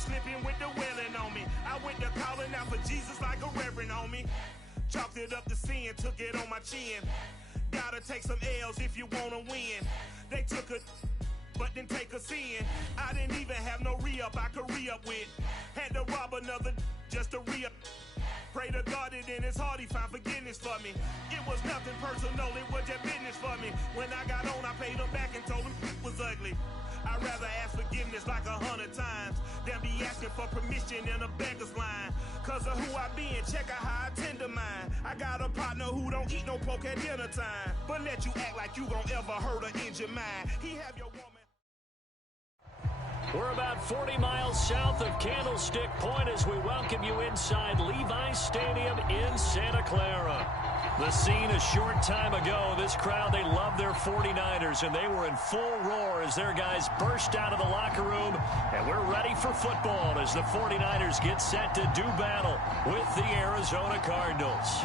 slipping with the wailing on me. I went to calling out for Jesus like a reverend on me. Chalked it up to sin, took it on my chin. Gotta take some L's if you wanna win. They took a but didn't take us in. I didn't even have no re-up I could re-up with. Had to rob another just to re-up. Pray to God that in his heart he found forgiveness for me. It was nothing personal, it was just business for me. When I got on, I paid him back and told him it was ugly. I'd rather ask forgiveness like 100 times than be asking for permission in a beggar's line. Cause of who I be and check out how I tend to mine. I got a partner who don't eat no pork at dinner time, but let you act like you gon' ever hurt or injure mine. He have your woman. We're about 40 miles south of Candlestick Point as we welcome you inside Levi's Stadium in Santa Clara. The scene a short time ago, this crowd, they love their 49ers, and they were in full roar as their guys burst out of the locker room, and we're ready for football as the 49ers get set to do battle with the Arizona Cardinals.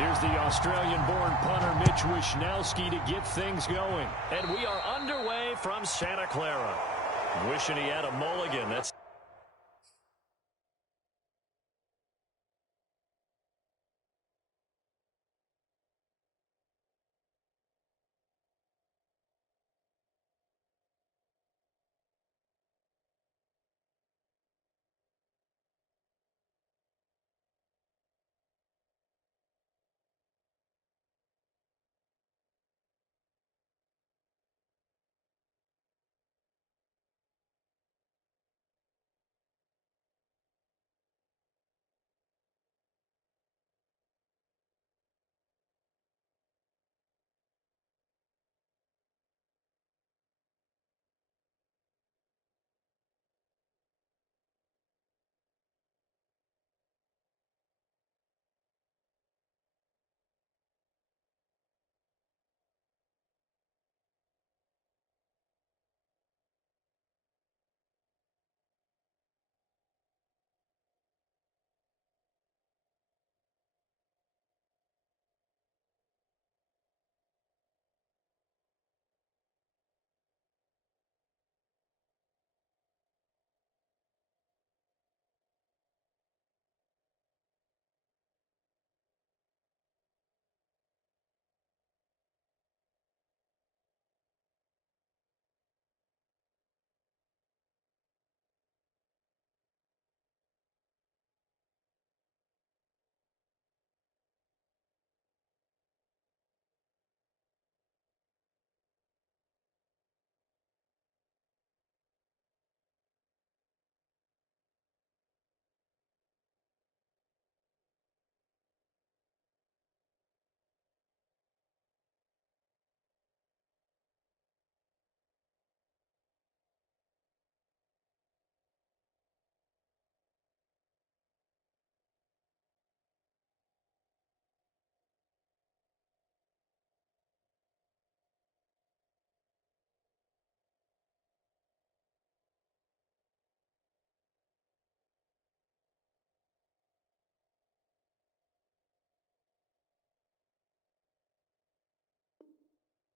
Here's the Australian-born punter Mitch Wishnowsky to get things going. And we are underway from Santa Clara. Wishing he had a mulligan. That's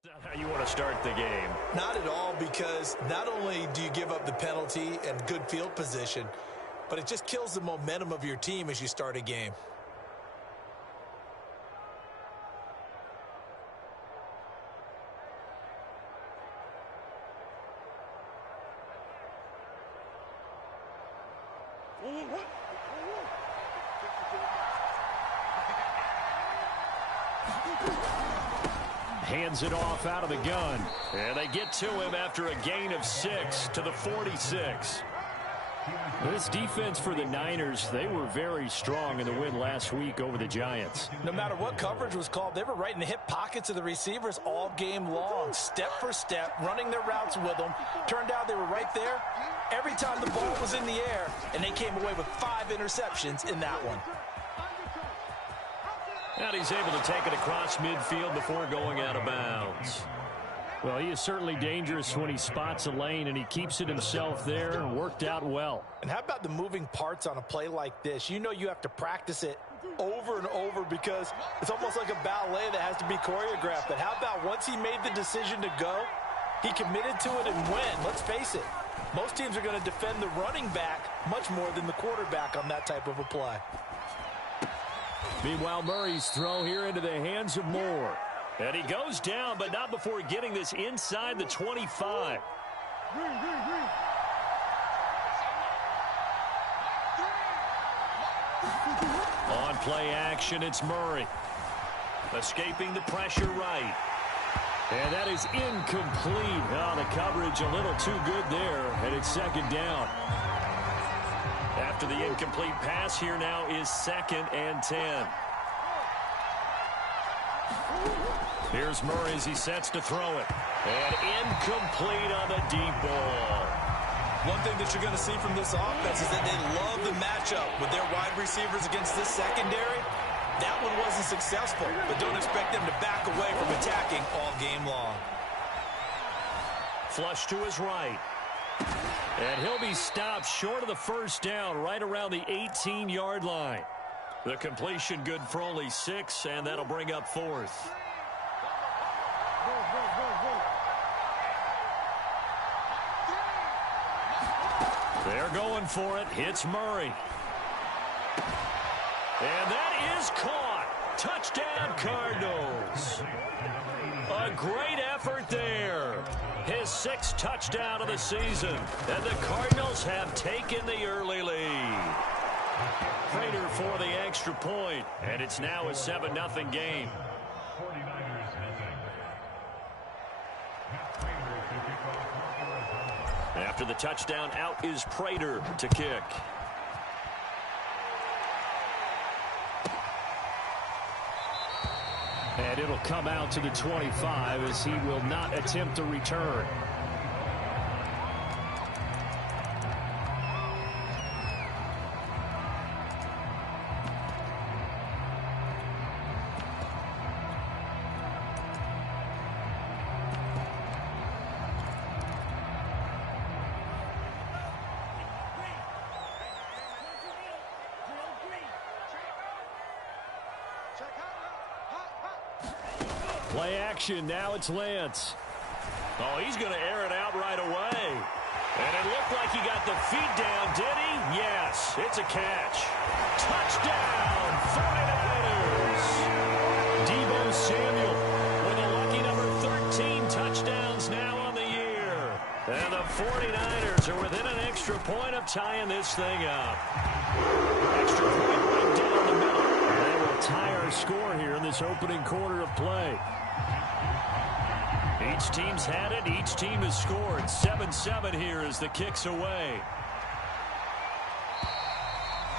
not how you want to start the game. Not at all, because not only do you give up the penalty and good field position, but it just kills the momentum of your team as you start a game. Hands it off out of the gun. And they get to him after a gain of 6 to the 46. This defense for the Niners, they were very strong in the win last week over the Giants. No matter what coverage was called, they were right in the hip pockets of the receivers all game long, step for step, running their routes with them. Turned out they were right there every time the ball was in the air, and they came away with 5 interceptions in that one. And he's able to take it across midfield before going out of bounds. Well, he is certainly dangerous when he spots a lane, and he keeps it himself there and worked out well. And how about the moving parts on a play like this? You know you have to practice it over and over because it's almost like a ballet that has to be choreographed. But how about once he made the decision to go, he committed to it and went. Let's face it, most teams are going to defend the running back much more than the quarterback on that type of a play. Meanwhile, Murray's throw here into the hands of Moore. And he goes down, but not before getting this inside the 25. On play action, it's Murray. Escaping the pressure right. And that is incomplete. Oh, the coverage a little too good there, and it's second down. After the incomplete pass, here now is 2nd and 10. Here's Murray as he sets to throw it. And incomplete on the deep ball. One thing that you're going to see from this offense is that they love the matchup with their wide receivers against this secondary. That one wasn't successful, but don't expect them to back away from attacking all game long. Flush to his right. And he'll be stopped short of the first down right around the 18-yard line. The completion good for only 6, and that'll bring up 4th. They're going for it. Hits Murray. And that is caught. Touchdown, Cardinals. A great effort there. His 6th touchdown of the season. And the Cardinals have taken the early lead. Prater for the extra point, and it's now a 7-0 game. After the touchdown, out is Prater to kick. And it'll come out to the 25 as he will not attempt a return. Play action. Now it's Lance. Oh, he's going to air it out right away. And it looked like he got the feet down, did he? Yes, it's a catch. Touchdown, 49ers. Deebo Samuel with a lucky number 13 touchdowns now on the year. And the 49ers are within an extra point of tying this thing up. Extra point right down the middle. And they will tie our score here in this opening quarter of play. Each team's had it. Each team has scored. 7-7 here as the kick's away.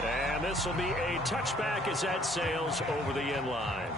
And this will be a touchback as that sails over the end line.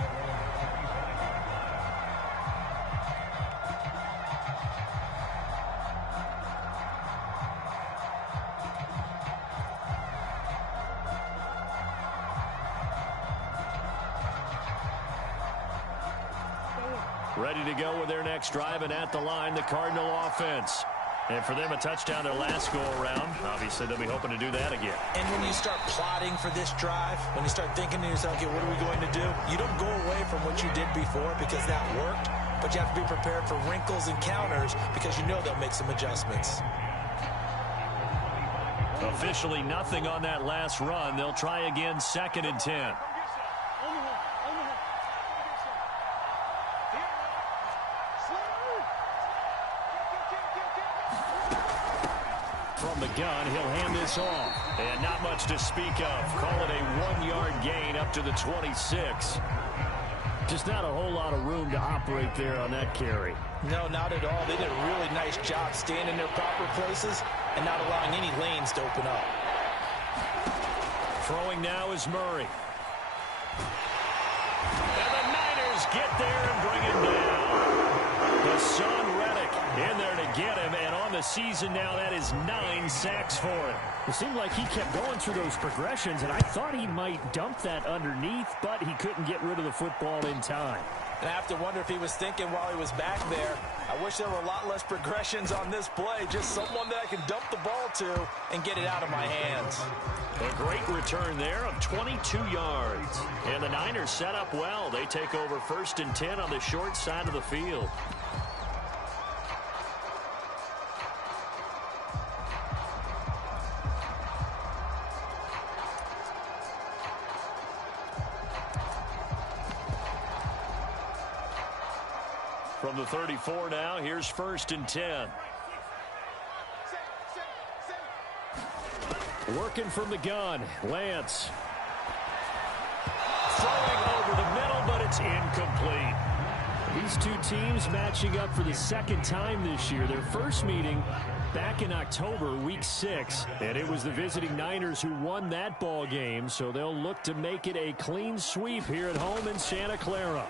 Ready to go with their next drive, and at the line, the Cardinal offense. And for them, a touchdown their last go-around. Obviously, they'll be hoping to do that again. And when you start plotting for this drive, when you start thinking to yourself, okay, what are we going to do? You don't go away from what you did before because that worked, but you have to be prepared for wrinkles and counters because you know they'll make some adjustments. Officially nothing on that last run. They'll try again, 2nd and 10. From the gun, he'll hand this off. And not much to speak of. Call it a 1-yard gain up to the 26. Just not a whole lot of room to operate there on that carry. No, not at all. They did a really nice job staying in their proper places and not allowing any lanes to open up. Throwing now is Murray. And the Niners get there and bring him down. The son Reddick in there to get him, and on the season now, that is 9 sacks for him. It seemed like he kept going through those progressions, and I thought he might dump that underneath, but he couldn't get rid of the football in time. And I have to wonder if he was thinking while he was back there, I wish there were a lot less progressions on this play, just someone that I can dump the ball to and get it out of my hands. A great return there of 22 yards. And the Niners set up well. They take over 1st and 10 on the short side of the field. From the 34 now, here's 1st and 10. Working from the gun, Lance. Throwing over the middle, but it's incomplete. These two teams matching up for the 2nd time this year. Their first meeting back in October, week 6, and it was the visiting Niners who won that ball game, so they'll look to make it a clean sweep here at home in Santa Clara.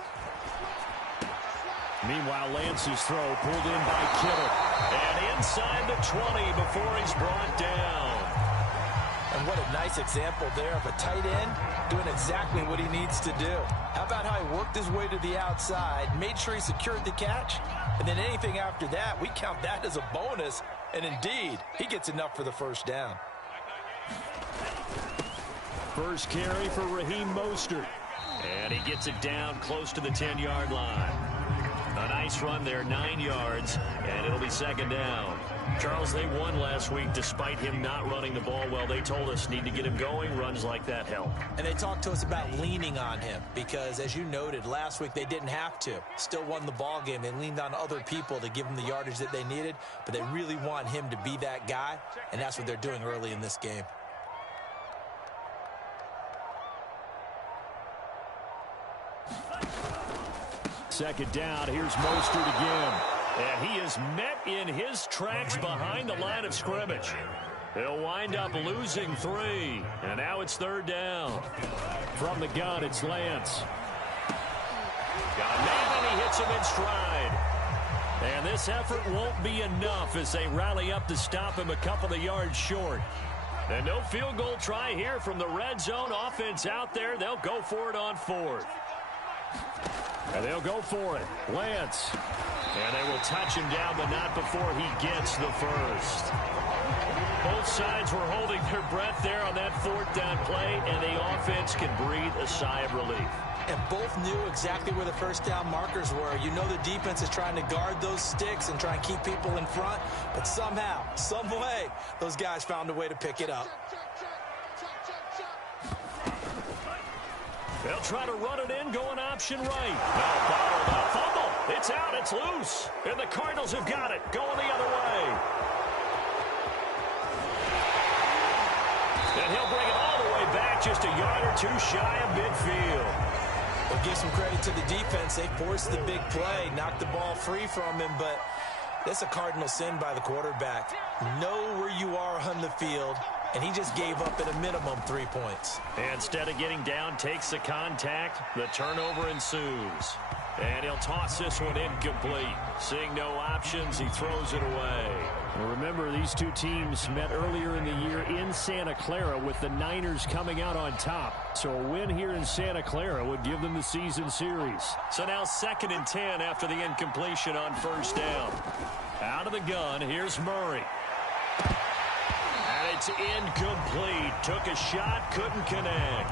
Meanwhile, Lance's throw pulled in by Kittle. And inside the 20 before he's brought down. And what a nice example there of a tight end doing exactly what he needs to do. How about how he worked his way to the outside, made sure he secured the catch, and then anything after that, we count that as a bonus. And indeed, he gets enough for the 1st down. First carry for Raheem Mostert. And he gets it down close to the 10-yard line. A nice run there, 9 yards, and it'll be 2nd down. Charles, they won last week despite him not running the ball well. They told us need to get him going. Runs like that help. And they talked to us about leaning on him because, as you noted, last week they didn't have to. Still won the ball game. They leaned on other people to give them the yardage that they needed, but they really want him to be that guy, and that's what they're doing early in this game. Second down, here's Mostert again. And he is met in his tracks behind the line of scrimmage. He'll wind up losing 3. And now it's 3rd down. From the gun, it's Lance. Got a man, and he hits him in stride. And this effort won't be enough as they rally up to stop him a couple of yards short. And no field goal try here from the red zone. Offense out there. They'll go for it on 4th. And they'll go for it. Lance. And they will touch him down, but not before he gets the 1st. Both sides were holding their breath there on that 4th down play, and the offense can breathe a sigh of relief. And both knew exactly where the 1st down markers were. You know the defense is trying to guard those sticks and try and keep people in front, but somehow, some way, those guys found a way to pick it up. They'll try to run it in, going option right. Now bottled up, fumble. It's out, it's loose. And the Cardinals have got it, going the other way. And he'll bring it all the way back, just a yard or 2 shy of midfield. We'll give some credit to the defense. They forced the big play, knocked the ball free from him, but that's a cardinal sin by the quarterback. Know where you are on the field, and he just gave up at a minimum 3 points. Instead of getting down, takes the contact. The turnover ensues. And he'll toss this one incomplete. Seeing no options, he throws it away. Well, remember, these two teams met earlier in the year in Santa Clara with the Niners coming out on top. So a win here in Santa Clara would give them the season series. So now 2nd and 10 after the incompletion on 1st down. Out of the gun, here's Murray. And it's incomplete. Took a shot, couldn't connect.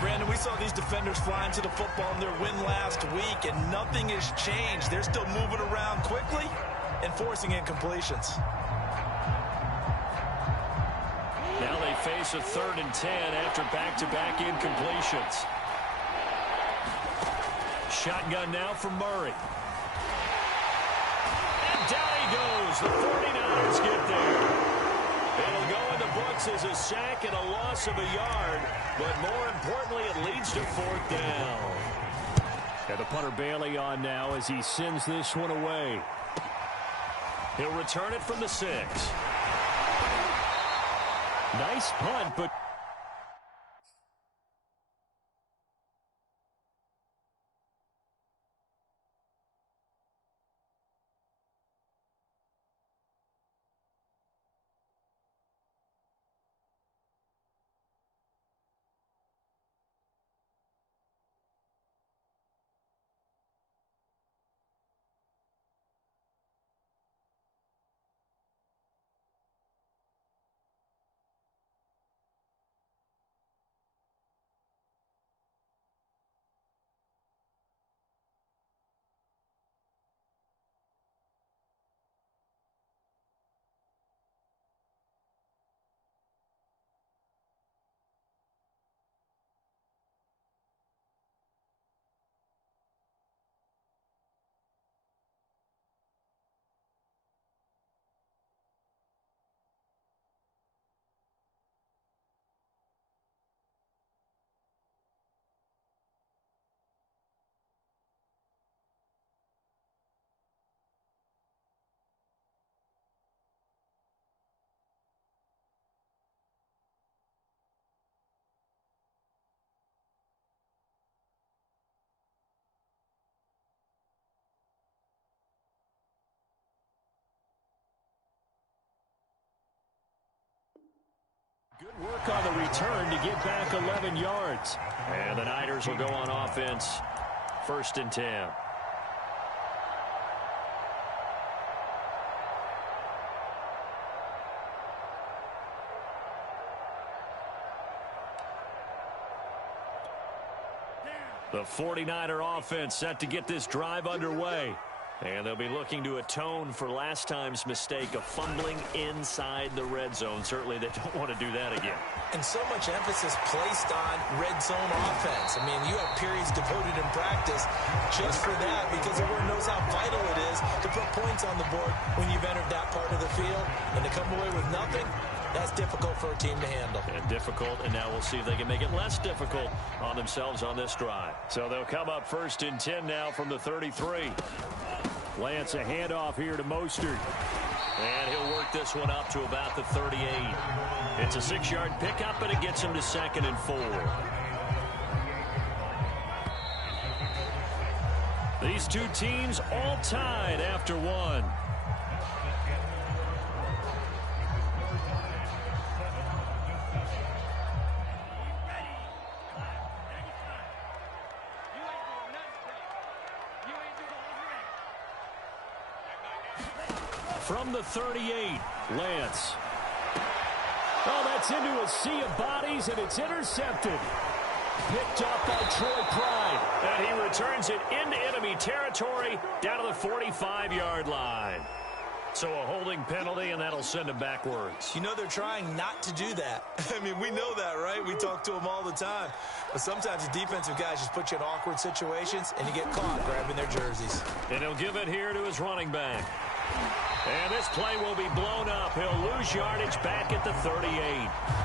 Brandon, we saw these defenders flying to the football in their win last week, and nothing has changed. They're still moving around quickly and forcing incompletions. Now they face a 3rd and 10 after back-to-back incompletions. Shotgun now from Murray. And down he goes. The 49ers get there. It'll go in the books as a sack and a loss of a yard, but more importantly, it leads to 4th down. And the punter Bailey on now as he sends this one away. He'll return it from the 6. Nice punt, but... Good work on the return to get back 11 yards. And the Niners will go on offense. 1st and 10. The 49er offense set to get this drive underway. And they'll be looking to atone for last time's mistake of fumbling inside the red zone. Certainly they don't want to do that again. And so much emphasis placed on red zone offense. I mean, you have periods devoted in practice just for that because everyone knows how vital it is to put points on the board when you've entered that part of the field. And to come away with nothing, that's difficult for a team to handle. And difficult, and now we'll see if they can make it less difficult on themselves on this drive. So they'll come up 1st and 10 now from the 33. Lance, a handoff here to Mostert. And he'll work this one up to about the 38. It's a 6-yard pickup, and it gets him to 2nd and 4. These two teams all tied after one. From the 38, Lance. Oh, that's into a sea of bodies, and it's intercepted. Picked up by Troy Pride. And he returns it into enemy territory down to the 45-yard line. So a holding penalty, and that'll send him backwards. You know they're trying not to do that. I mean, we know that, right? We talk to them all the time. But sometimes the defensive guys just put you in awkward situations, and you get caught grabbing their jerseys. And he'll give it here to his running back. And this play will be blown up. He'll lose yardage back at the 38.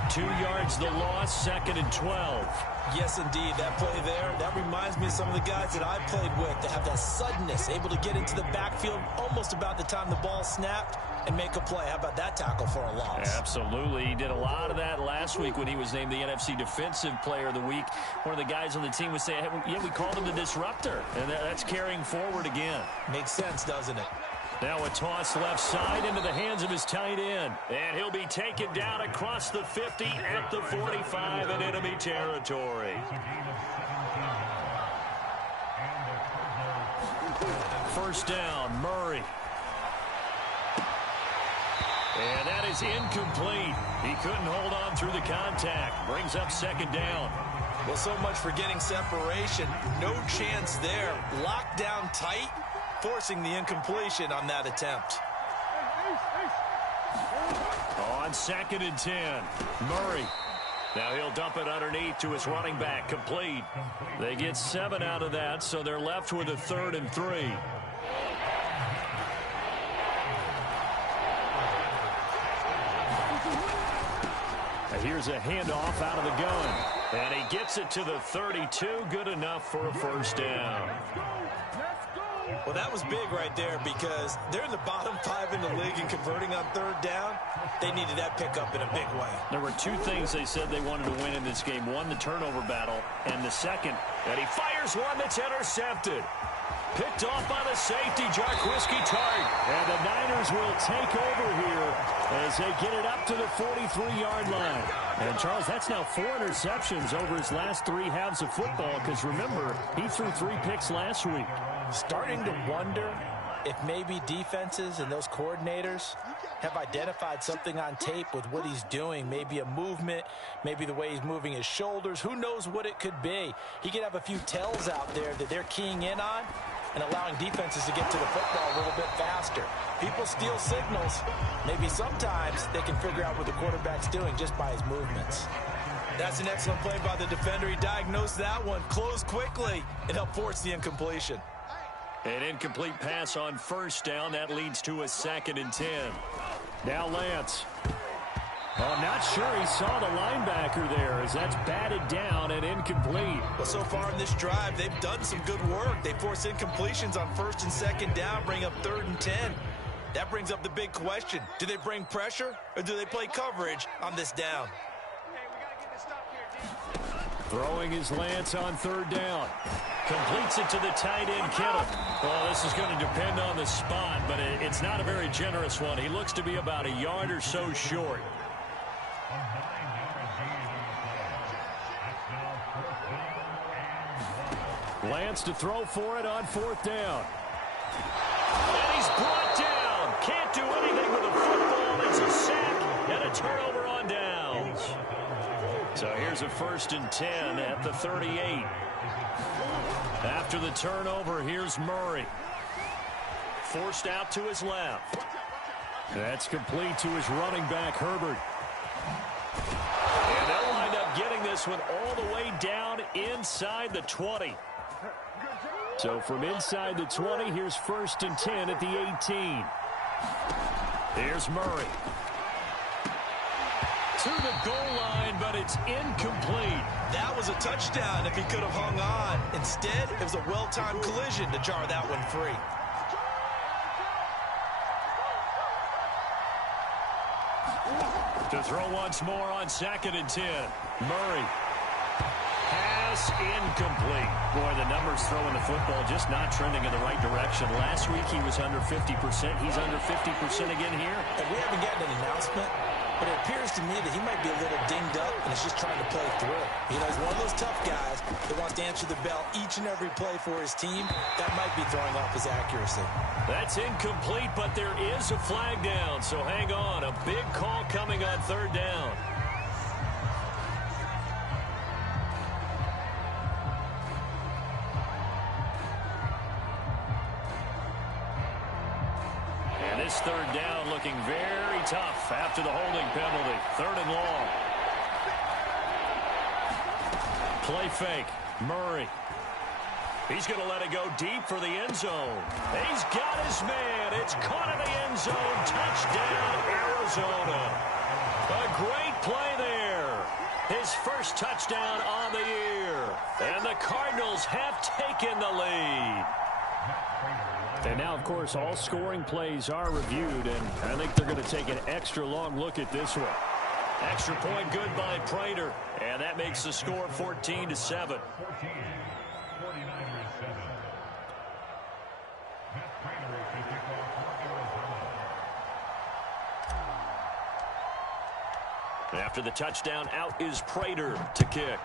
2 yards the loss, 2nd and 12. Yes, indeed. That play there, that reminds me of some of the guys that I played with that have that suddenness, able to get into the backfield almost about the time the ball snapped and make a play. How about that tackle for a loss? Absolutely. He did a lot of that last week when he was named the NFC Defensive Player of the Week. One of the guys on the team was saying, hey, yeah, we called him the disruptor. And that's carrying forward again. Makes sense, doesn't it? Now a toss left side into the hands of his tight end. And he'll be taken down across the 50 at the 45 in enemy territory. First down, Murray. And that is incomplete. He couldn't hold on through the contact. Brings up 2nd down. Well, so much for getting separation. No chance there. Locked down tight, forcing the incompletion on that attempt. On 2nd and 10, Murray. Now he'll dump it underneath to his running back, complete. They get 7 out of that, so they're left with a 3rd and 3. Here's a handoff out of the gun. And he gets it to the 32. Good enough for a first down. Well, that was big right there because they're in the bottom 5 in the league and converting on third down. They needed that pickup in a big way. There were two things they said they wanted to win in this game. One, the turnover battle, and the second, that he fires one that's intercepted. Picked off by the safety, Jarquiski Tart. And the Niners will take over here as they get it up to the 43-yard line. And, Charles, that's now 4 interceptions over his last 3 halves of football because, remember, he threw 3 picks last week. Starting to wonder if maybe defenses and those coordinators have identified something on tape with what he's doing. Maybe a movement, maybe the way he's moving his shoulders. Who knows what it could be? He could have a few tells out there that they're keying in on and allowing defenses to get to the football a little bit faster. People steal signals. Maybe sometimes they can figure out what the quarterback's doing just by his movements. That's an excellent play by the defender. He diagnosed that one, closed quickly, and helped force the incompletion. An incomplete pass on first down. That leads to a 2nd and 10. Now Lance. Oh, not sure he saw the linebacker there as that's batted down and incomplete. Well, so far in this drive, they've done some good work. They force incompletions on 1st and 2nd down, bring up 3rd and 10. That brings up the big question. Do they bring pressure or do they play coverage on this down? Throwing his Lance on 3rd down. Completes it to the tight end, Kittle. Well, this is going to depend on the spot, but it's not a very generous one. He looks to be about a yard or so short. Lance to throw for it on 4th down. And he's brought down. Can't do anything with a football. It's a sack and a turnover on downs. So here's a 1st and 10 at the 38. After the turnover, here's Murray. Forced out to his left. That's complete to his running back, Herbert. And they'll wind up getting this one all the way down inside the 20. So from inside the 20, here's 1st and 10 at the 18. Here's Murray. To the goal line, but it's incomplete. That was a touchdown if he could have hung on. Instead, it was a well-timed collision to jar that one free. To throw once more on 2nd and 10. Murray. Pass incomplete. Boy, the numbers throwing the football just not trending in the right direction. Last week he was under 50%. He's under 50% again here. And we haven't gotten an announcement, but it appears to me that he might be a little dinged up and is just trying to play through. You know, he's one of those tough guys that wants to answer the bell each and every play for his team. That might be throwing off his accuracy. That's incomplete, but there is a flag down, so hang on. A big call coming on 3rd down. And this 3rd down looking very tough after the holding penalty. 3rd and long. Play fake. Murray. He's going to let it go deep for the end zone. He's got his man. It's caught in the end zone. Touchdown, Arizona. A great play there. His first touchdown on the year. And the Cardinals have taken the lead. And now, of course, all scoring plays are reviewed, and I think they're going to take an extra long look at this one. Extra point good by Prater, and that makes the score 14-7. After the touchdown, out is Prater to kick.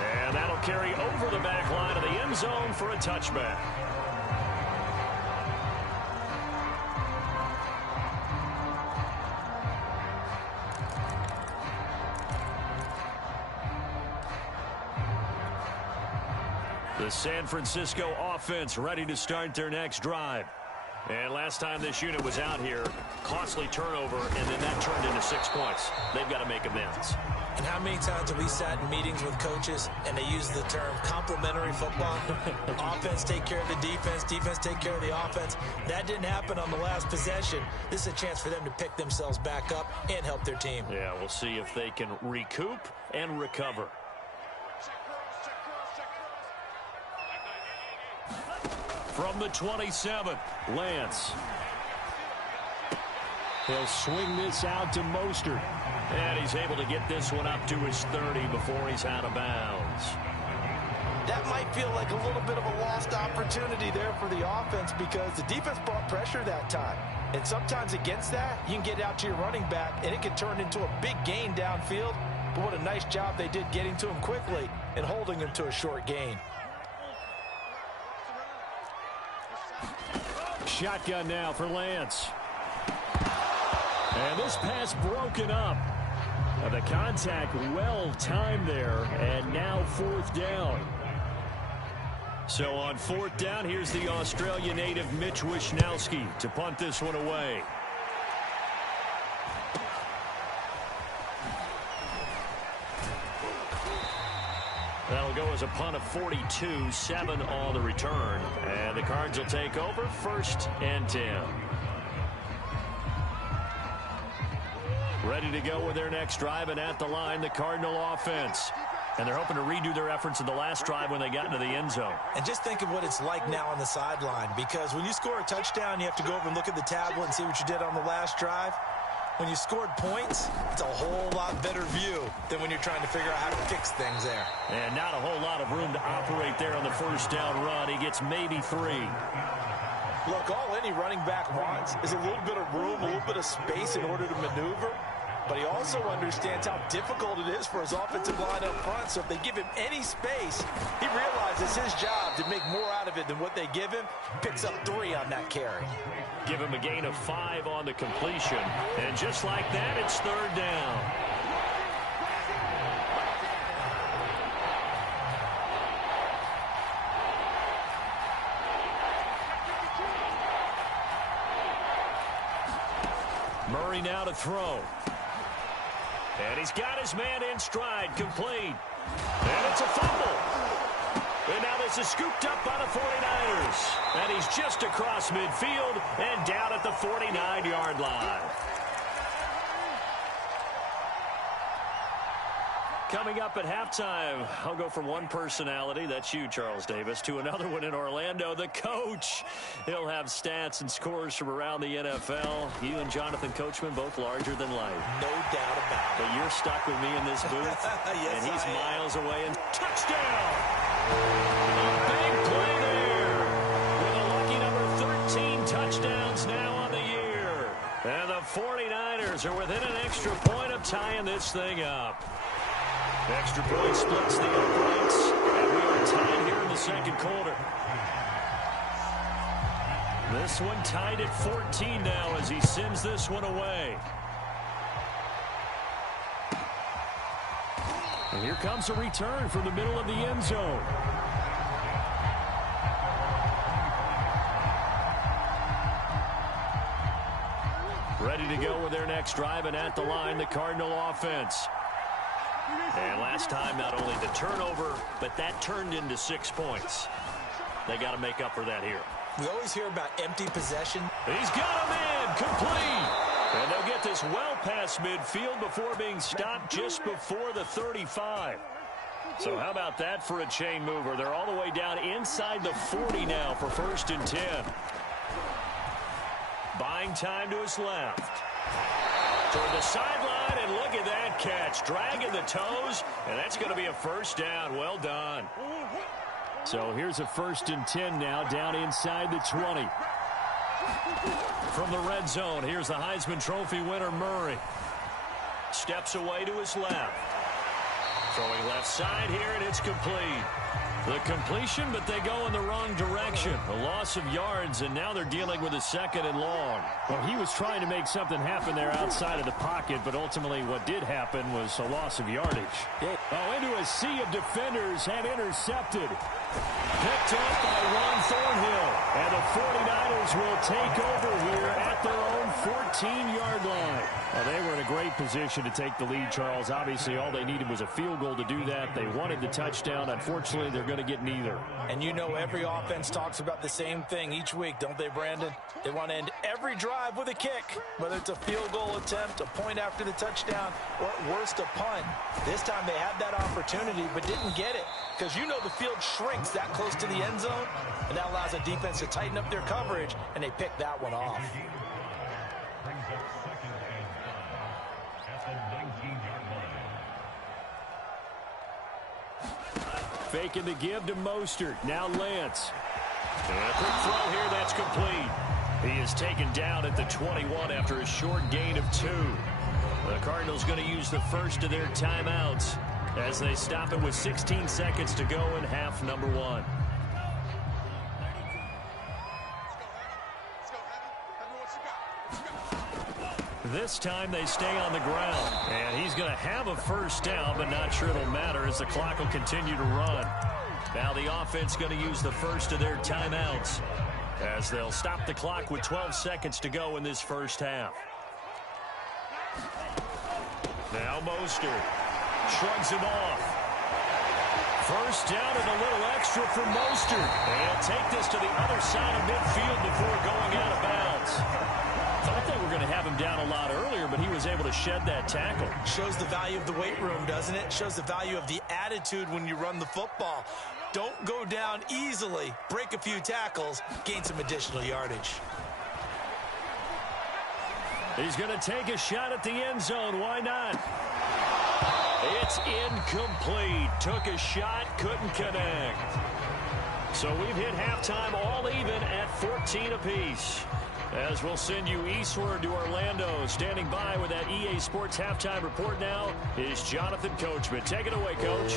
And that'll carry over the back line of the end zone for a touchback. The San Francisco offense ready to start their next drive. And last time this unit was out here, costly turnover, and then that turned into 6 points. They've got to make amends. And how many times have we sat in meetings with coaches and they use the term complementary football? Offense take care of the defense, defense take care of the offense. That didn't happen on the last possession. This is a chance for them to pick themselves back up and help their team. Yeah, we'll see if they can recoup and recover. From the 27, Lance. He'll swing this out to Mostert. And he's able to get this one up to his 30 before he's out of bounds. That might feel like a little bit of a lost opportunity there for the offense because the defense brought pressure that time. And sometimes against that, you can get out to your running back, and it can turn into a big gain downfield. But what a nice job they did getting to him quickly and holding him to a short gain. Shotgun now for Lance. And this pass broken up. The contact well timed there, and now 4th down. So on 4th down, here's the Australia native Mitch Wishnowski to punt this one away. That'll go as a punt of 42, 7 on the return. And the Cards will take over 1st and 10. Ready to go with their next drive, and at the line, the Cardinal offense. And they're hoping to redo their efforts in the last drive when they got into the end zone. And just think of what it's like now on the sideline, because when you score a touchdown, you have to go over and look at the tablet and see what you did on the last drive. When you scored points, it's a whole lot better view than when you're trying to figure out how to fix things there. And not a whole lot of room to operate there on the 1st down run. He gets maybe 3. Look, all any running back wants is a little bit of room, a little bit of space in order to maneuver. But he also understands how difficult it is for his offensive line up front. So if they give him any space, he realizes his job to make more out of it than what they give him. Picks up 3 on that carry. Give him a gain of 5 on the completion. And just like that, it's 3rd down. Murray now to throw. And he's got his man in stride, complete. And it's a fumble. And now this is scooped up by the 49ers. And he's just across midfield and down at the 49-yard line. Coming up at halftime, I'll go from one personality, that's you, Charles Davis, to another one in Orlando, the coach. He'll have stats and scores from around the NFL. You and Jonathan Coachman, both larger than life. No doubt about it. But you're stuck with me in this booth, yes, and he's I am. miles away. And touchdown! A big play there. With a lucky number 13 touchdowns now on the year. And the 49ers are within an extra point of tying this thing up. Extra point splits the uprights, and we are tied here in the 2nd quarter. This one tied at 14 now as he sends this one away. And here comes a return from the middle of the end zone. Ready to go with their next drive, and at the line, the Cardinal offense. And last time, not only the turnover, but that turned into 6 points. They got to make up for that here. We always hear about empty possession. He's got him in, complete. And they'll get this well past midfield before being stopped just before the 35. So how about that for a chain mover? They're all the way down inside the 40 now for 1st and 10. Buying time to his left. Toward the sideline, and look at that catch. Dragging the toes, and that's going to be a 1st down. Well done. So here's a 1st and 10 now, down inside the 20. From the red zone, here's the Heisman Trophy winner, Murray. Steps away to his left. Throwing left side here, and it's complete. The completion, but they go in the wrong direction. A loss of yards, and now they're dealing with a 2nd and long. Well, he was trying to make something happen there outside of the pocket, but ultimately what did happen was a loss of yardage. Oh, into a sea of defenders and intercepted. Picked off by Ron Thornhill. And the 49ers will take over here at their own 14-yard line. Well, they were in a great position to take the lead, Charles. Obviously, all they needed was a field goal to do that. They wanted the touchdown. Unfortunately, they're going to get neither. And you know every offense talks about the same thing each week, don't they, Brandon? They want to end every drive with a kick, whether it's a field goal attempt, a point after the touchdown, or at worst, a punt. This time they had that opportunity but didn't get it because you know the field shrinks that close to the end zone, and that allows the defense to tighten up their coverage, and they pick that one off. Faking the give to Mostert. Now Lance. And a quick throw here, that's complete. He is taken down at the 21 after a short gain of 2. The Cardinals going to use the first of their timeouts as they stop it with 16 seconds to go in half number 1. This time they stay on the ground. And he's going to have a first down, but not sure it'll matter as the clock will continue to run. Now the offense going to use the first of their timeouts as they'll stop the clock with 12 seconds to go in this first half. Now Mostert shrugs him off. First down and a little extra for Mostert. And he'll take this to the other side of midfield before going out of bounds. Thought they were going to have him down a lot earlier, but he was able to shed that tackle. Shows the value of the weight room, doesn't it? Shows the value of the attitude when you run the football. Don't go down easily. Break a few tackles. Gain some additional yardage. He's going to take a shot at the end zone. Why not? It's incomplete. Took a shot, couldn't connect. So we've hit halftime all even at 14 apiece. As we'll send you eastward to Orlando. Standing by with that EA Sports halftime report now is Jonathan Coachman. Take it away, Coach.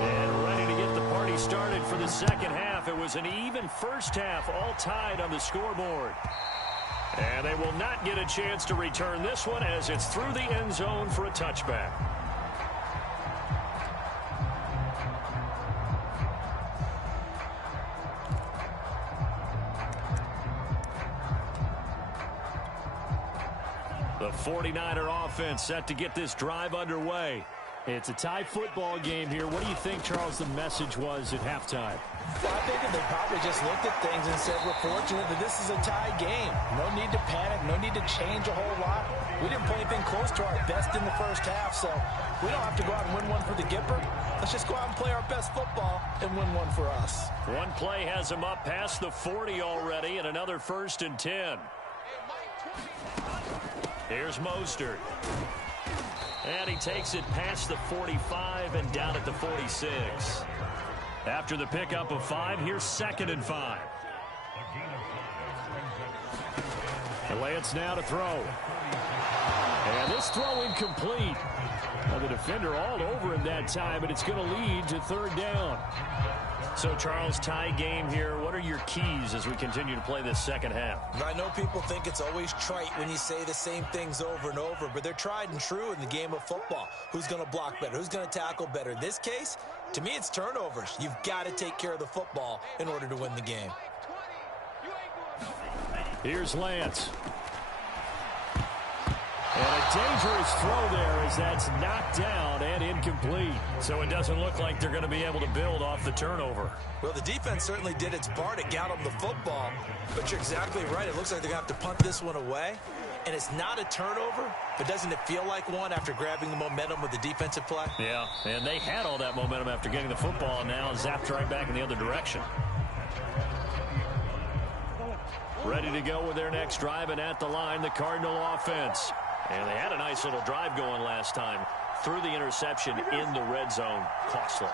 And ready to get the party started for the second half. It was an even first half, all tied on the scoreboard. And they will not get a chance to return this one as it's through the end zone for a touchback. The 49er offense set to get this drive underway. It's a tie football game here. What do you think, Charles, the message was at halftime? Well, I think that they probably just looked at things and said, we're fortunate that this is a tie game. No need to panic. No need to change a whole lot. We didn't play anything close to our best in the first half, so we don't have to go out and win one for the Gipper. Let's just go out and play our best football and win one for us. One play has him up past the 40 already, and another 1st and 10. Here's Mostert. And he takes it past the 45 and down at the 46. After the pickup of 5, here's 2nd and 5. Lance now to throw. And this throw incomplete. Now the defender all over him that time, but it's going to lead to 3rd down. So, Charles, tie game here. What are your keys as we continue to play this second half? I know people think it's always trite when you say the same things over and over, but they're tried and true in the game of football. Who's going to block better? Who's going to tackle better? In this case, to me, it's turnovers. You've got to take care of the football in order to win the game. Here's Lance. And a dangerous throw there as that's knocked down and incomplete. So it doesn't look like they're going to be able to build off the turnover. Well, the defense certainly did its part to get them the football, but you're exactly right. It looks like they're going to have to punt this one away, and it's not a turnover, but doesn't it feel like one after grabbing the momentum with the defensive play? Yeah, and they had all that momentum after getting the football, and now zapped right back in the other direction. Ready to go with their next drive, and at the line, the Cardinal offense. And they had a nice little drive going last time. Threw the interception in the red zone. Costly.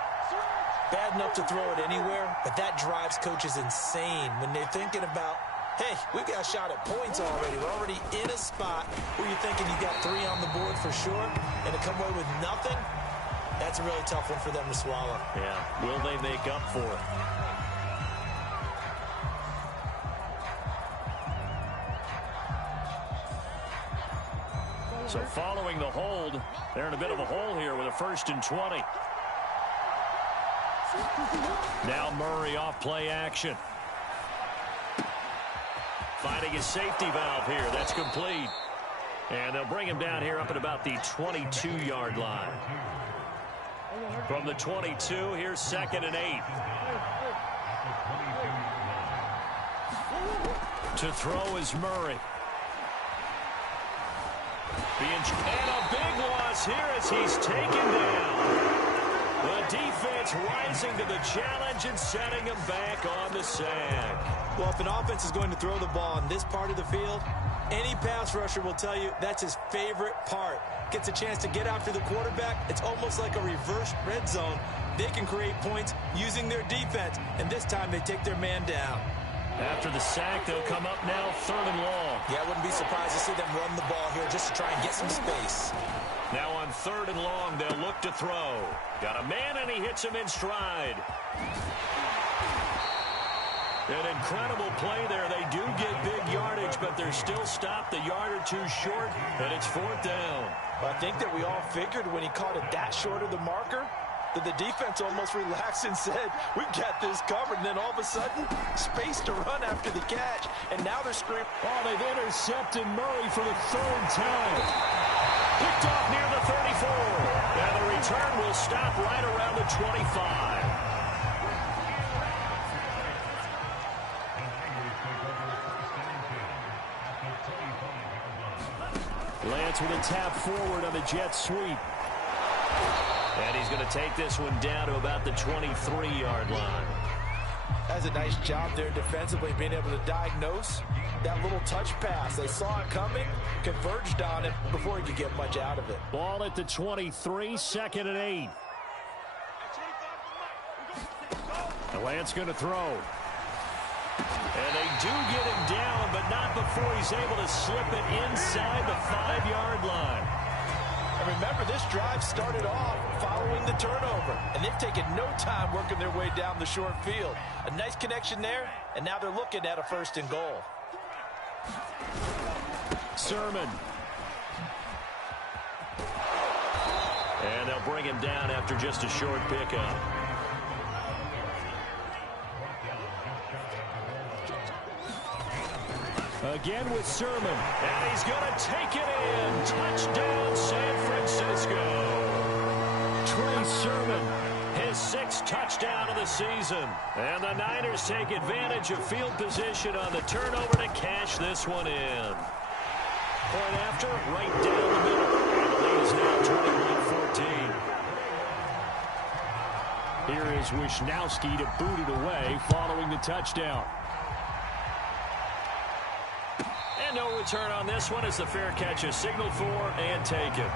Bad enough to throw it anywhere, but that drives coaches insane when they're thinking about, hey, we've got a shot at points already. We're already in a spot where you're thinking you got 3 on the board for sure, and to come away with nothing, That's a really tough one for them to swallow. Yeah, will they make up for it? So following the hold, they're in a bit of a hole here with a 1st and 20. Now Murray off play action. Finding his safety valve here. That's complete. And they'll bring him down here up at about the 22-yard line. From the 22, here's 2nd and 8. To throw is Murray. And a big loss here as he's taken down. The defense rising to the challenge and setting him back on the sack. Well, if an offense is going to throw the ball in this part of the field, any pass rusher will tell you that's his favorite part. Gets a chance to get after the quarterback. It's almost like a reverse red zone. They can create points using their defense, and this time they take their man down. After the sack, they'll come up now 3rd and long. Yeah, I wouldn't be surprised to see them run the ball here just to try and get some space. Now on 3rd and long, they'll look to throw. Got a man, and he hits him in stride. An incredible play there. They do get big yardage, but they're still stopped a yard or two short, and it's 4th down. Well, I think that we all figured when he caught it that short of the marker, that the defense almost relaxed and said, we got this covered. And then all of a sudden, space to run after the catch. And now they're screaming. Oh, they've intercepted Murray for the 3rd time. Picked off near the 34. And the return will stop right around the 25. Lance with a tap forward on the jet sweep. And he's going to take this one down to about the 23-yard line. That's a nice job there defensively, being able to diagnose that little touch pass. They saw it coming, converged on it before he could get much out of it. Ball at the 23, 2nd and 8. And Lance going to throw. And they do get him down, but not before he's able to slip it inside the 5-yard line. And remember, this drive started off following the turnover, and they've taken no time working their way down the short field. A nice connection there, and now they're looking at a 1st and goal. Sermon. And they'll bring him down after just a short pickup. Again with Sermon. And he's going to take it in. Touchdown, San Francisco. Trey Sermon. His 6th touchdown of the season. And the Niners take advantage of field position on the turnover to cash this one in. Point after, right down the middle. And the lead is now 21-14. Here is Wisnowski to boot it away following the touchdown. And no return on this one as the fair catch is signaled for and taken.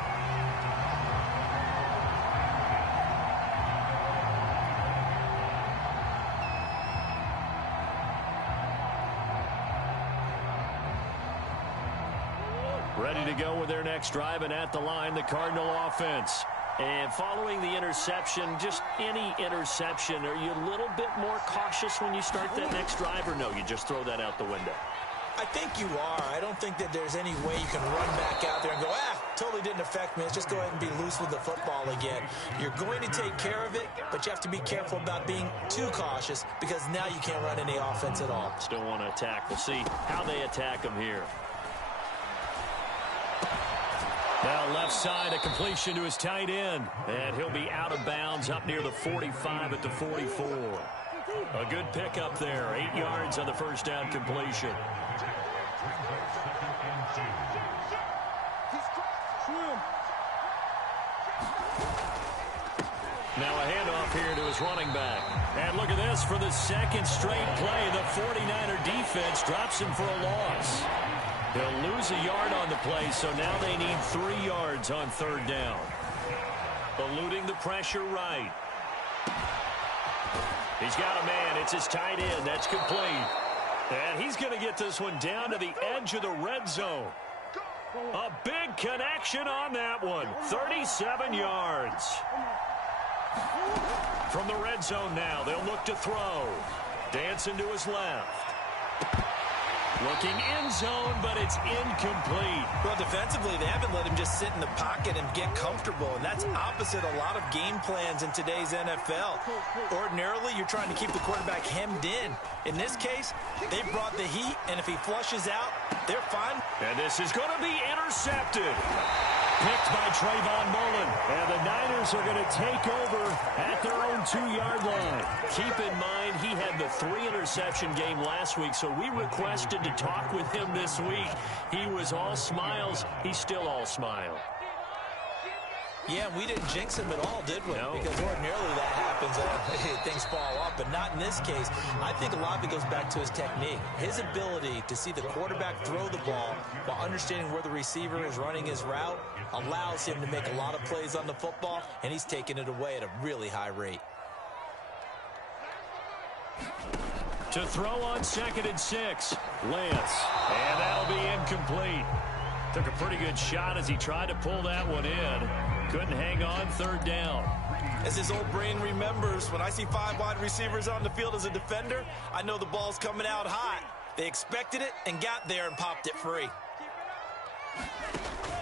Ready to go with their next drive, and at the line, the Cardinal offense. And following the interception, just any interception, are you a little bit more cautious when you start that next drive, or no, you just throw that out the window? I think you are. I don't think that there's any way you can run back out there and go, totally didn't affect me. Let's just go ahead and be loose with the football again. You're going to take care of it, but you have to be careful about being too cautious because now you can't run any offense at all. Still want to attack. We'll see how they attack him here. Now left side, a completion to his tight end. And he'll be out of bounds up near the 45 at the 44. A good pickup there. 8 yards on the 1st down completion. Now a handoff here to his running back. And look at this. For the 2nd straight play, the 49er defense drops him for a loss. He'll lose a yard on the play, so now they need 3 yards on 3rd down. Eluding the pressure right. He's got a man. It's his tight end. That's complete. And he's going to get this one down to the edge of the red zone. A big connection on that one. 37 yards. From the red zone now, they'll look to throw. Dancing to his left. Looking end zone, but it's incomplete. Well, defensively, they haven't let him just sit in the pocket and get comfortable, and that's opposite a lot of game plans in today's NFL. Ordinarily, you're trying to keep the quarterback hemmed in. In this case, they brought the heat, and if he flushes out, they're fine. And this is going to be intercepted. Picked by Trayvon Mullen. And the Niners are going to take over at their own 2-yard line. Keep in mind, he had the 3-interception game last week, so we requested to talk with him this week. He was all smiles. He's still all smile. Yeah, we didn't jinx him at all, did we? No. Because ordinarily that happens. Things fall off, but not in this case. I think a lot of it goes back to his technique. His ability to see the quarterback throw the ball while understanding where the receiver is running his route allows him to make a lot of plays on the football, and he's taking it away at a really high rate. To throw on 2nd and 6, Lance. And that'll be incomplete. Took a pretty good shot as he tried to pull that one in. Couldn't hang on 3rd down. As his old brain remembers, when I see 5 wide receivers on the field as a defender, I know the ball's coming out hot. They expected it and got there and popped it free.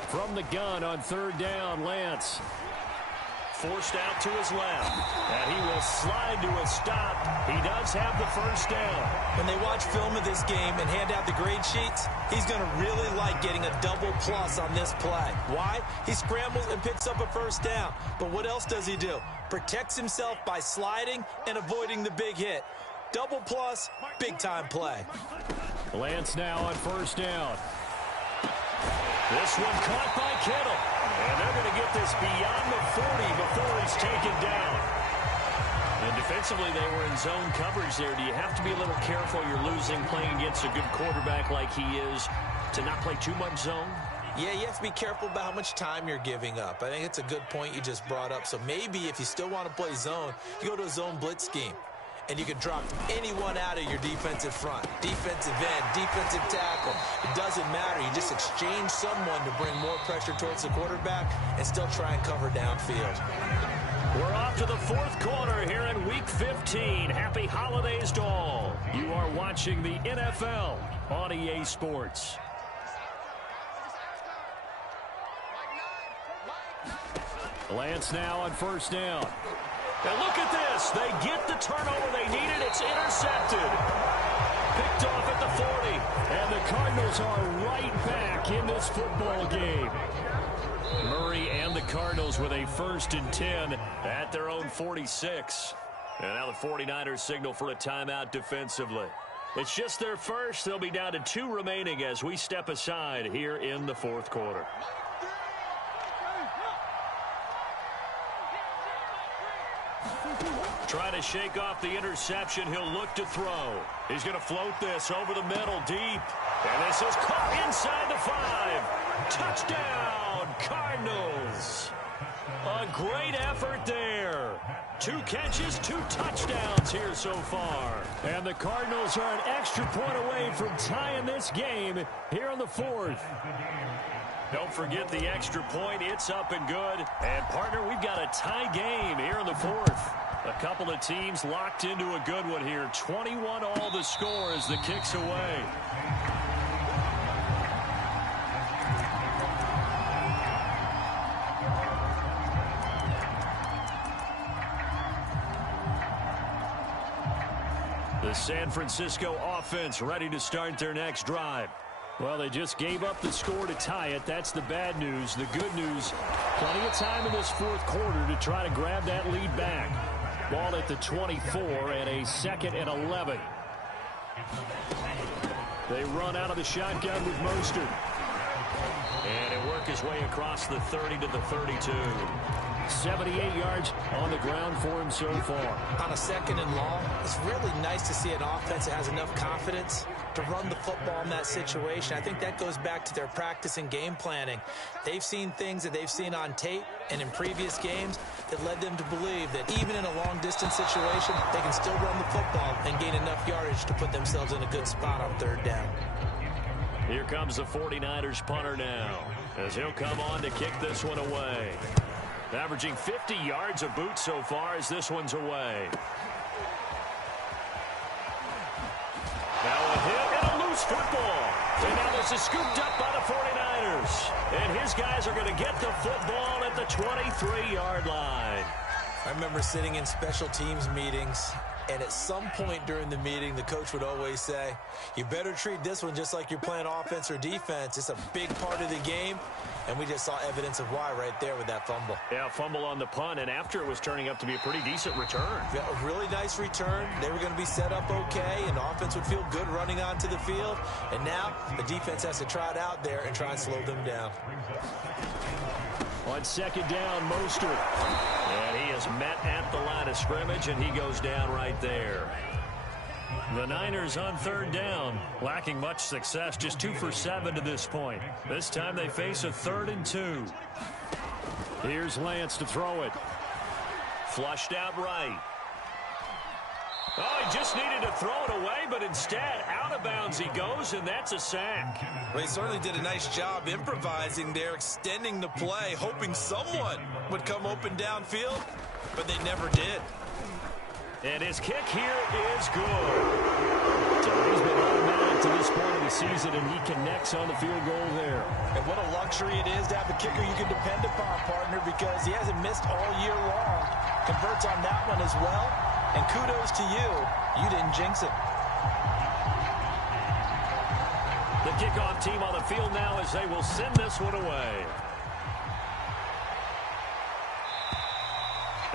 From the gun on 3rd down, Lance. Forced out to his left. And he will slide to a stop. He does have the 1st down. When they watch film of this game and hand out the grade sheets, he's going to really like getting a double plus on this play. Why? He scrambles and picks up a 1st down. But what else does he do? Protects himself by sliding and avoiding the big hit. Double plus, big-time play. Lance now on 1st down. This one caught by Kittle. And they're going to get this beyond the 40 before he's taken down. And defensively, they were in zone coverage there. Do you have to be a little careful? You're losing playing against a good quarterback like he is to not play too much zone? Yeah, you have to be careful about how much time you're giving up. I think it's a good point you just brought up. So maybe if you still want to play zone, you go to a zone blitz scheme. And you can drop anyone out of your defensive front. Defensive end, defensive tackle. It doesn't matter. You just exchange someone to bring more pressure towards the quarterback and still try and cover downfield. We're off to the 4th quarter here in Week 15. Happy holidays to all. You are watching the NFL on EA Sports. Lance now on 1st down. And look at this. They get the turnover they needed. It's intercepted. Picked off at the 40. And the Cardinals are right back in this football game. Murray and the Cardinals with a 1st and 10 at their own 46. And now the 49ers signal for a timeout defensively. It's just their first. They'll be down to 2 remaining as we step aside here in the 4th quarter. Trying to shake off the interception. He'll look to throw. He's going to float this over the middle deep. And this is caught inside the 5. Touchdown, Cardinals. A great effort there. 2 catches, 2 touchdowns here so far. And the Cardinals are an extra point away from tying this game here in the 4th. Don't forget the extra point. It's up and good. And, partner, we've got a tie game here in the 4th. A couple of teams locked into a good one here. 21 all the score as the kick's away. The San Francisco offense ready to start their next drive. Well, they just gave up the score to tie it. That's the bad news. The good news, plenty of time in this 4th quarter to try to grab that lead back. Ball at the 24 and a 2nd and 11. They run out of the shotgun with Mostert. And it worked his way across the 30 to the 32. 78 yards on the ground for him so far. On a 2nd and long, it's really nice to see an offense that has enough confidence to run the football in that situation. I think that goes back to their practice and game planning. They've seen things that they've seen on tape and in previous games that led them to believe that even in a long-distance situation, they can still run the football and gain enough yardage to put themselves in a good spot on 3rd down. Here comes the 49ers punter now, as he'll come on to kick this one away. Averaging 50 yards a boot so far as this one's away. Now a hit and a loose football. And now this is scooped up by the 49ers. And his guys are going to get the football at the 23-yard line. I remember sitting in special teams meetings, and at some point during the meeting, the coach would always say, you better treat this one just like you're playing offense or defense. It's a big part of the game, and we just saw evidence of why right there with that fumble. Yeah, fumble on the punt, and after it was turning up to be a pretty decent return. Yeah, a really nice return. They were going to be set up okay, and the offense would feel good running onto the field. And now the defense has to try it out there and try and slow them down. On second down, Mostert. And he is met at the line of scrimmage, and he goes down right there. The Niners on third down, lacking much success, just 2 for 7 to this point. This time they face a 3rd and 2. Here's Lance to throw it. Flushed out right. Oh, he just needed to throw it away, but instead, out of bounds he goes, and that's a sack. Well, he certainly did a nice job improvising there, extending the play, hoping someone would come open downfield, but they never did. And his kick here is good. So he's been automatic to this point of the season, and he connects on the field goal there. And what a luxury it is to have a kicker you can depend upon, partner, because he hasn't missed all year long. Converts on that one as well. And kudos to you. You didn't jinx it. The kickoff team on the field now as they will send this one away.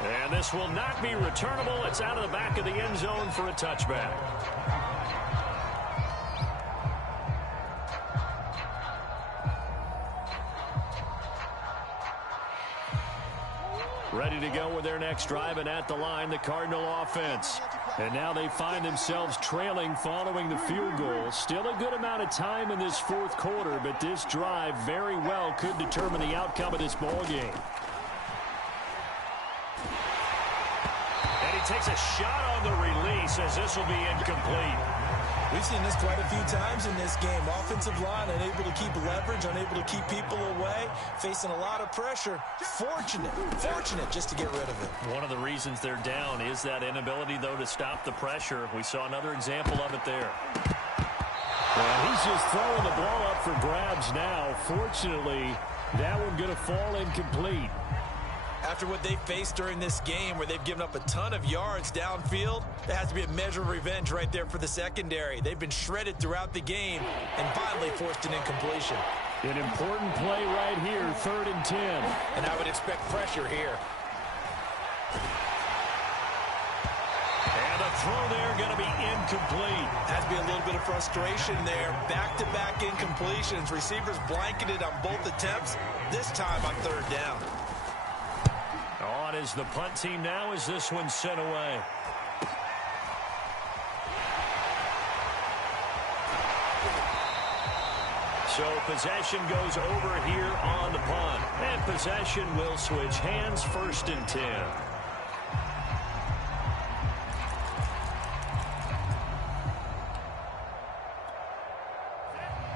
And this will not be returnable. It's out of the back of the end zone for a touchback. Ready to go with their next drive, and at the line, the Cardinal offense. And now they find themselves trailing following the field goal. Still a good amount of time in this fourth quarter, but this drive very well could determine the outcome of this ball game. And he takes a shot on the release as this will be incomplete. We've seen this quite a few times in this game. Offensive line unable to keep leverage, unable to keep people away, facing a lot of pressure. Fortunate just to get rid of it. One of the reasons they're down is that inability, though, to stop the pressure. We saw another example of it there. And he's just throwing the ball up for grabs now. Fortunately, that one going to fall incomplete. After what they faced during this game where they've given up a ton of yards downfield, there has to be a measure of revenge right there for the secondary. They've been shredded throughout the game and finally forced an incompletion. An important play right here, 3rd and 10. And I would expect pressure here. And a throw there going to be incomplete. Has to be a little bit of frustration there. Back-to-back incompletions. Receivers blanketed on both attempts, this time on 3rd down. On is the punt team now as this one's sent away. So possession goes over here on the punt. And possession will switch hands, 1st and 10.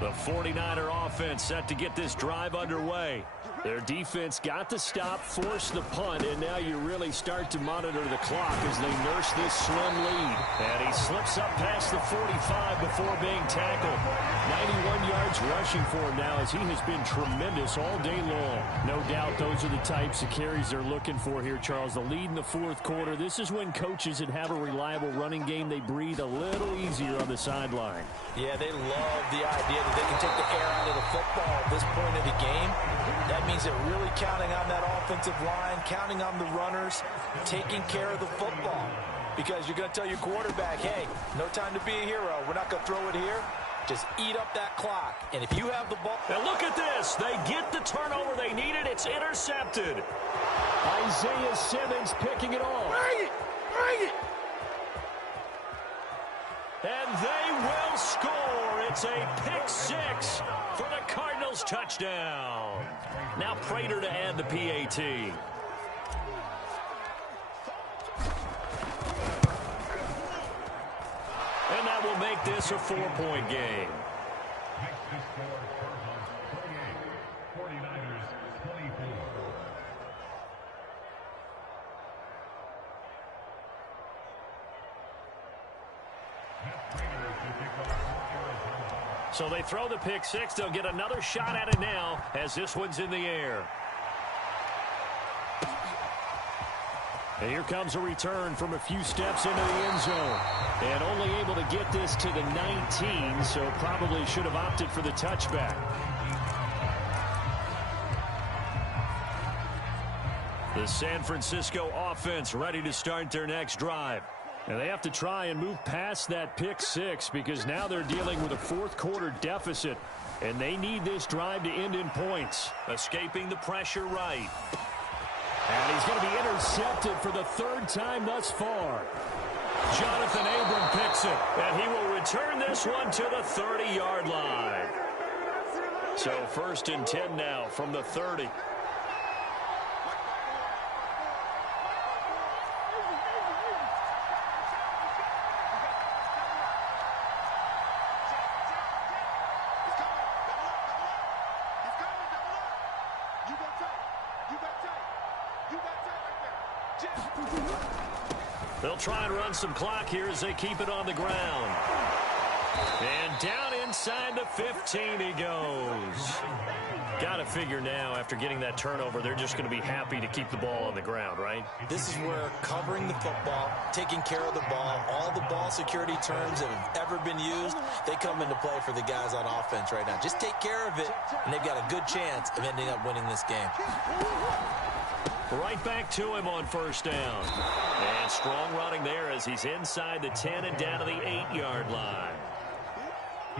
The 49er offense set to get this drive underway. Their defense got the stop, forced the punt, and now you really start to monitor the clock as they nurse this slim lead. And he slips up past the 45 before being tackled. 91 yards rushing for him now as he has been tremendous all day long. No doubt those are the types of carries they're looking for here, Charles. The lead in the fourth quarter. This is when coaches that have a reliable running game, they breathe a little easier on the sideline. Yeah, they love the idea that they can take the air out of the football at this point of the game. That means they're really counting on that offensive line, counting on the runners, taking care of the football. Because you're going to tell your quarterback, hey, no time to be a hero. We're not going to throw it here. Just eat up that clock. And if you have the ball... And look at this. They get the turnover they needed. It's intercepted. Isaiah Simmons picking it off. Bring it! Bring it! And they will score. It's a pick 6 for the Cardinals touchdown. Now Prater to add the PAT. And that will make this a 4-point game. So they throw the pick six. They'll get another shot at it now as this one's in the air. And here comes a return from a few steps into the end zone. And only able to get this to the 19, so probably should have opted for the touchback. The San Francisco offense ready to start their next drive. And they have to try and move past that pick six because now they're dealing with a fourth-quarter deficit, and they need this drive to end in points. Escaping the pressure right. And he's going to be intercepted for the third time thus far. Jonathan Abram picks it, and he will return this one to the 30-yard line. So 1st and 10 now from the 30. They'll try and run some clock here as they keep it on the ground. And down inside the 15 he goes. Got to figure now, after getting that turnover, they're just going to be happy to keep the ball on the ground, right? This is where covering the football, taking care of the ball, all the ball security terms that have ever been used, they come into play for the guys on offense right now. Just take care of it, and they've got a good chance of ending up winning this game. Right back to him on 1st down. And strong running there as he's inside the 10 and down to the 8-yard line.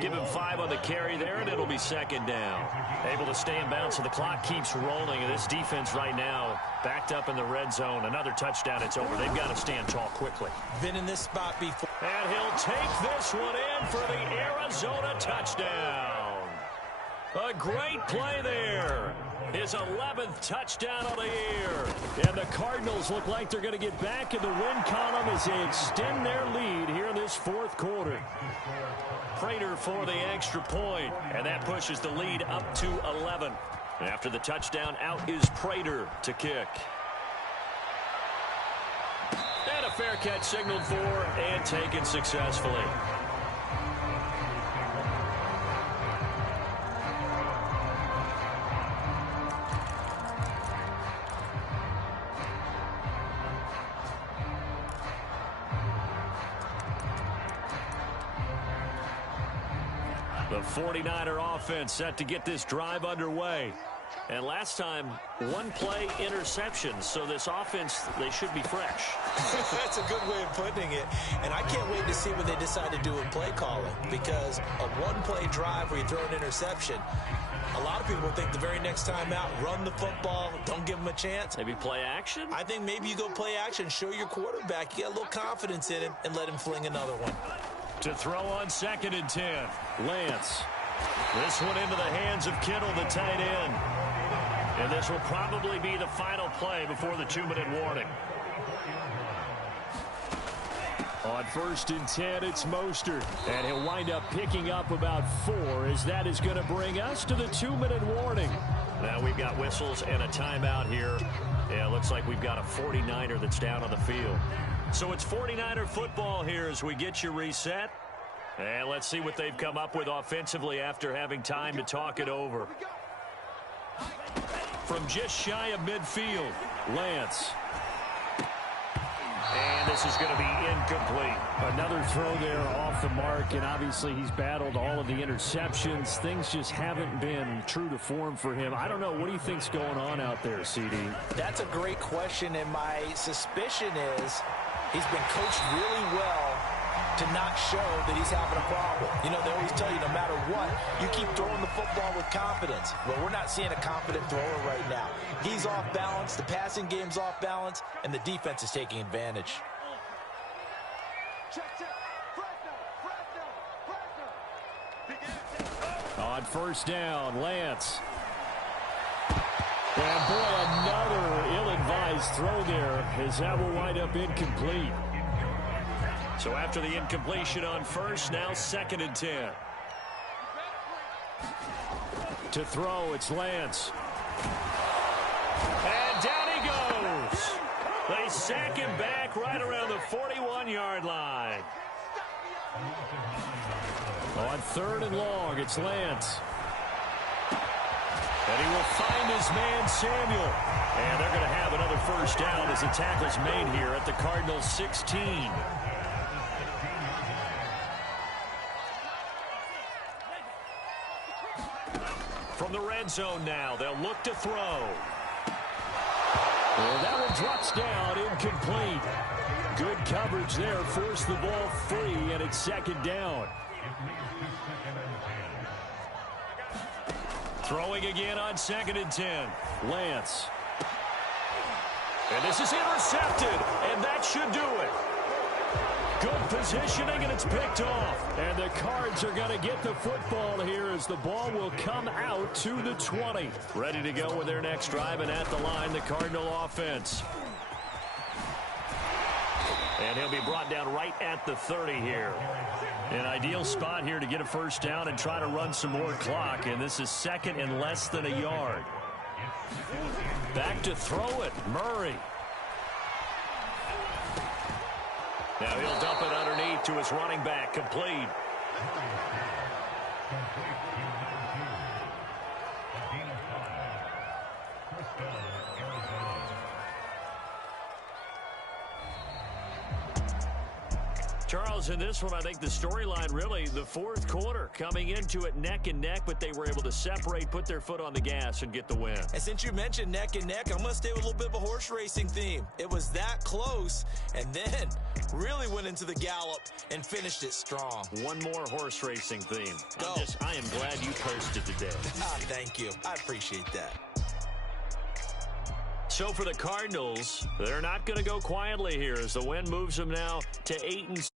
Give him 5 on the carry there, and it'll be 2nd down. Able to stay in bounds, so the clock keeps rolling. And this defense right now backed up in the red zone. Another touchdown, it's over. They've got to stand tall quickly. Been in this spot before. And he'll take this one in for the Arizona touchdown. A great play there. His 11th touchdown of the year. And the Cardinals look like they're going to get back in the win column as they extend their lead here in this 4th quarter. Prater for the extra point, and that pushes the lead up to 11. After the touchdown, out is Prater to kick. And a fair catch signaled for and taken successfully. The 49er offense set to get this drive underway. And last time, 1-play interception. So this offense, they should be fresh. That's a good way of putting it. And I can't wait to see what they decide to do with play calling. Because a 1-play drive where you throw an interception, a lot of people think the very next time out, run the football, don't give them a chance. Maybe play action? I think maybe you go play action, show your quarterback you got a little confidence in him, and let him fling another one. To throw on 2nd and 10. Lance. This one into the hands of Kittle, the tight end. And this will probably be the final play before the 2-minute warning. On 1st and 10, it's Mostert. And he'll wind up picking up about 4 as that is going to bring us to the 2-minute warning. Now we've got whistles and a timeout here. Yeah, it looks like we've got a 49er that's down on the field. So it's 49er football here as we get you reset. And let's see what they've come up with offensively after having time to talk it over. From just shy of midfield, Lance. And this is going to be incomplete. Another throw there off the mark, and obviously he's battled all of the interceptions. Things just haven't been true to form for him. I don't know. What do you think's going on out there, CD? That's a great question, and my suspicion is he's been coached really well to not show that he's having a problem. You know, they always tell you no matter what, you keep throwing the football with confidence. Well, we're not seeing a confident thrower right now. He's off balance, the passing game's off balance, and the defense is taking advantage. On 1st down, Lance. And boy, another ill-advised throw there as that will wind up incomplete. So after the incompletion on 1st, now 2nd and 10. To throw, it's Lance. And down he goes. They sack him back right around the 41-yard line. On 3rd and long, it's Lance. And he will find his man, Samuel. And they're going to have another first down as the tackle's made here at the Cardinals' 16. From the red zone now, they'll look to throw. Well, that one drops down, incomplete. Good coverage there, forced the ball free, and it's 2nd down. Throwing again on 2nd and 10. Lance. And this is intercepted, and that should do it. Good positioning, and it's picked off. And the Cards are going to get the football here as the ball will come out to the 20. Ready to go with their next drive, and at the line, the Cardinal offense. And he'll be brought down right at the 30 here. An ideal spot here to get a first down and try to run some more clock. And this is 2nd and less than a yard. Back to throw it, Murray. Now he'll dump it underneath to his running back, complete. Charles, in this one, I think the storyline really, the 4th quarter, coming into it neck and neck, but they were able to separate, put their foot on the gas, and get the win. And since you mentioned neck and neck, I'm going to stay with a little bit of a horse racing theme. It was that close, and then really went into the gallop and finished it strong. One more horse racing theme. Go. I am glad you posted today. Thank you. I appreciate that. So for the Cardinals, they're not going to go quietly here as the win moves them now to 8-6.